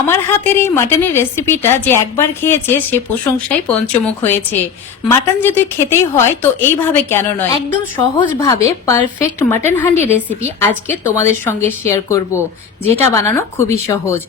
আমার হাতের এই মাটনের রেসিপিটা যে একবার খেয়েছে সে প্রশংসায় পঞ্চমুখ হয়েছে। মাটন যদি খেতেই হয় তো এইভাবে কেন নয়, একদম সহজ ভাবে পারফেক্ট মাটন হান্ডি রেসিপি আজকে তোমাদের সঙ্গে শেয়ার করব, যেটা বানানো খুবই সহজ।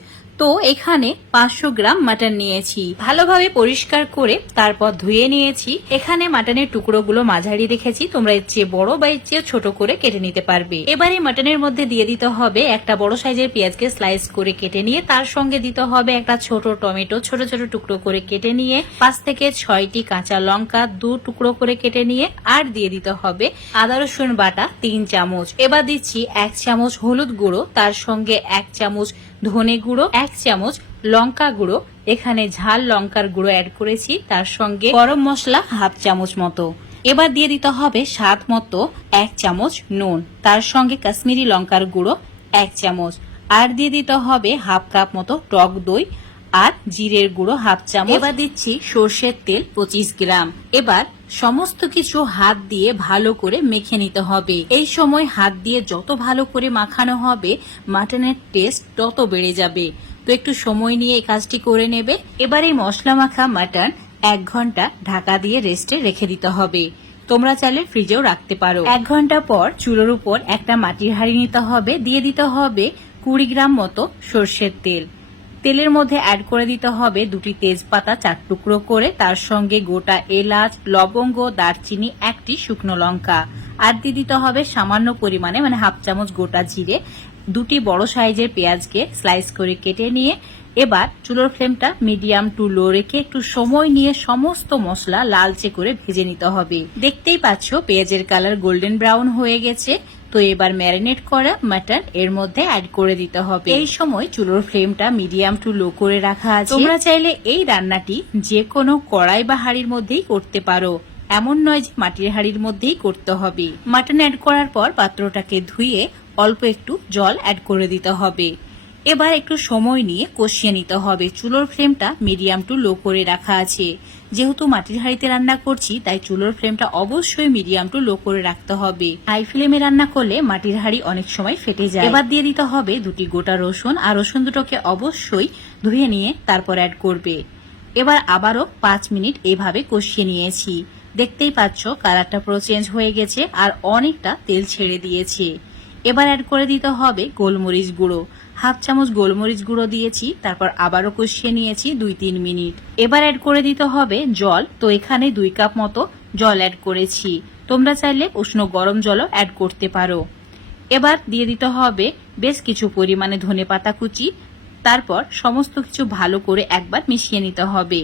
তো এখানে 500 গ্রাম মাটন নিয়েছি, ভালোভাবে পরিষ্কার করে তারপর ধুয়ে নিয়েছি। এখানে মাটনের টুকরোগুলো মাঝারি রেখেছি, তোমরা এর চেয়ে বড় বা এর চেয়ে ছোট করে কেটে নিতে পারবে। এবারে মাটনের মধ্যে দিয়ে দিতে হবে একটা বড় সাইজের পেঁয়াজকে স্লাইস করে কেটে নিয়ে, তার সঙ্গে দিতে হবে একটা ছোট টমেটো ছোট ছোট টুকরো করে কেটে নিয়ে, 5 থেকে 6টি কাঁচা লঙ্কা 2 টুকরো করে কেটে নিয়ে, আর দিয়ে দিতে হবে আদা রসুন বাটা 3 চামচ। এবার দিচ্ছি 1 চামচ হলুদ গুঁড়ো, তার সঙ্গে 1 চামচ ধনে গুঁড়ো, 1 চামচ লঙ্কা গুঁড়ো, এখানে ঝাল লঙ্কার গুঁড়ো অ্যাড করেছি, তার সঙ্গে গরম মশলা হাফ চামচ মতো। এবার দিয়ে দিতে হবে স্বাদ মতো 1 চামচ নুন, তার সঙ্গে কাশ্মীরি লঙ্কার গুঁড়ো 1 চামচ, আর দিয়ে দিতে হবে হাফ কাপ মতো টক দই আর জিরের গুঁড়ো হাফ চামচ। এবার দিচ্ছি সর্ষের তেল 25 গ্রাম। এবার সমস্ত কিছু হাত দিয়ে ভালো করে মেখে নিতে হবে। এই সময় হাত দিয়ে যত ভালো করে মাখানো হবে মাটনের টেস্ট তত বেড়ে যাবে। তো একটু সময় নিয়ে এই কাজটি করে নেবে। এবার এই মশলা মাখা মাটন 1 ঘন্টা ঢাকা দিয়ে রেস্টে রেখে দিতে হবে। তোমরা চাইলে ফ্রিজেও রাখতে পারো। 1 ঘন্টা পর চুলোর উপর একটা মাটির হাঁড়ি নিতে হবে, দিয়ে দিতে হবে 20 গ্রাম মতো সর্ষের তেল। তেলের মধ্যে অ্যাড করে দিতে হবে 2টি তেজপাতা 4 টুকরো করে, তার সঙ্গে গোটা এলাচ, লবঙ্গ, দারচিনি, 1টি শুকনো লঙ্কা, আর দিয়ে দিতে হবে সামান্য পরিমাণে মানে হাফ চামচ গোটা জিরে। 2টি বড় সাইজের পেঁয়াজকে স্লাইস করে কেটে নিয়ে এবার চুলোর ফ্লেমটা মিডিয়াম টু লো রেখে একটু সময় নিয়ে সমস্ত মশলা লালচে করে ভেজে নিতে হবে। দেখতেই পাচ্ছ পেঁয়াজের কালার গোল্ডেন ব্রাউন হয়ে গেছে। তো এবার ম্যারিনেট করা মাটন এর মধ্যে অ্যাড করে দিতে হবে। এই সময় চুলোর ফ্লেমটা মিডিয়াম টু লো করে রাখা আছে। তোমরা চাইলে এই রান্নাটি যে কোনো কড়াই বা হাঁড়ির মধ্যেই করতে পারো, এমন নয় যে মাটির হাঁড়ির মধ্যেই করতে হবে। মাটন অ্যাড করার পর পাত্রটাকে ধুয়ে অল্প একটু জল অ্যাড করে দিতে হবে। এবার একটু সময় নিয়ে কষিয়ে নিতে হবে। চুলোর ফ্লেমটা মিডিয়াম টু লো করে রাখা আছে। যেহেতু মাটির হাঁড়িতে রান্না করছি তাই চুলোর ফ্লেমটা অবশ্যই মিডিয়াম টু লো করে রাখতে হবে। হাই ফ্লেমে রান্না করলে মাটির হাঁড়ি অনেক সময় ফেটে যায়। এবার দিয়ে দিতে হবে 2টি গোটা রসুন, আর রসুন দুটোকে অবশ্যই ধুয়ে নিয়ে তারপর অ্যাড করবে। এবার আবারও 5 মিনিট এভাবে কষিয়ে নিয়েছি। দেখতেই পাচ্ছ কালারটা পুরো চেঞ্জ হয়ে গেছে আর অনেকটা তেল ছেড়ে দিয়েছে। এবার অ্যাড করে দিতে হবে গোলমরিচ গুঁড়ো, হাফ চামচ গোলমরিচ গুঁড়ো দিয়েছি, তারপর আবারও কষিয়ে নিয়েছি 2-3 মিনিট। এবার অ্যাড করে দিতে হবে জল। তো এখানে 2 কাপ মতো জল অ্যাড করেছি, তোমরা চাইলে উষ্ণ গরম জলও অ্যাড করতে পারো। এবার দিয়ে দিতে হবে বেশ কিছু পরিমাণে ধনেপাতা কুচি, তারপর সমস্ত কিছু ভালো করে একবার মিশিয়ে নিতে হবে।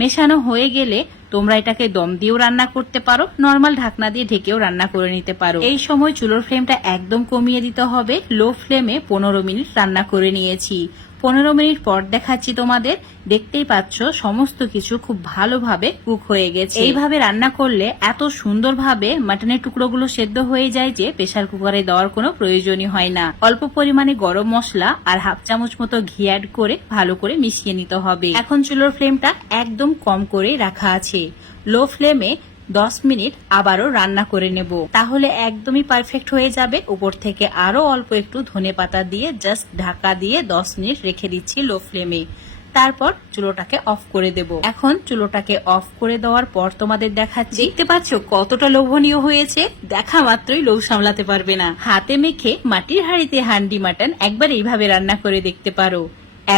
মেশানো হয়ে গেলে তোমরা এটাকে দম দিয়েও রান্না করতে পারো, নর্মাল ঢাকনা দিয়ে ঢেকেও রান্না করে নিতে পারো। এই সময় চুলোর ফ্লেমটা একদম কমিয়ে দিতে হবে। লো ফ্লেমে 15 মিনিট রান্না করে নিয়েছি। 15 মিনিট পর দেখাচ্ছি তোমাদের। দেখতেই পাচ্ছ সমস্ত কিছু খুব ভালোভাবে কুক হয়ে গেছে। এইভাবে রান্না করলে এত সুন্দরভাবে মাটনের টুকরোগুলো সেদ্ধ হয়ে যায় যে প্রেসার কুকারে দেওয়ার কোনো প্রয়োজনই হয় না। অল্প পরিমাণে গরম মশলা আর হাফ চামচ মতো ঘি অ্যাড করে ভালো করে মিশিয়ে নিতে হবে। এখন চুলোর ফ্লেমটা একদম কম করে রাখা আছে। লো ফ্লেমে 10 মিনিট আবারও রান্না করে নেব, তাহলে একদমই পারফেক্ট হয়ে যাবে। উপর থেকে আরো অল্প একটু ধনেপাতা দিয়ে জাস্ট ঢাকা দিয়ে 10 মিনিট রেখে দিচ্ছি লো ফ্লেমে। তারপর চুলোটাকে অফ করে দেব। এখন চুলোটাকে অফ করে দেওয়ার পর তোমাদের দেখাচ্ছি। দেখতে পাচ্ছ কতটা লোভনীয় হয়েছে, দেখা মাত্রই লোভ সামলাতে পারবে না। হাতে মেখে মাটির হাঁড়িতে হান্ডি মাটন একবার এইভাবে রান্না করে দেখতে পারো।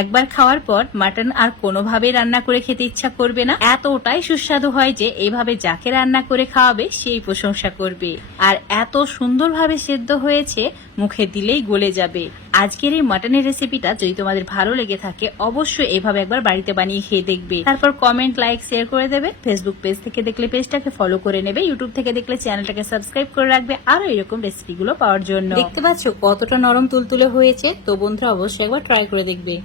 একবার খাওয়ার পর মাটন আর কোনোভাবেই রান্না করে খেতে ইচ্ছা করবে না। এতটাই সুস্বাদু হয় যে এইভাবে যাকে রান্না করে খাওয়াবে সেই প্রশংসা করবে। আর এত সুন্দরভাবে সেদ্ধ হয়েছে মুখে দিলেই গলে যাবে। আজকের এই মাটনের রেসিপিটা যদি তোমাদের ভালো লেগে থাকে অবশ্যই এভাবে একবার বাড়িতে বানিয়ে খেয়ে দেখবে। তারপর কমেন্ট, লাইক, শেয়ার করে দেবে। ফেসবুক পেজ থেকে দেখলে পেজটাকে ফলো করে নেবে। ইউটিউব থেকে দেখলে চ্যানেলটাকে সাবস্ক্রাইব করে রাখবে আরো এরকম রেসিপিগুলো পাওয়ার জন্য। দেখতে পাচ্ছ কতটা নরম তুলতুলে হয়েছে। তো বন্ধুরা অবশ্যই একবার ট্রাই করে দেখবে।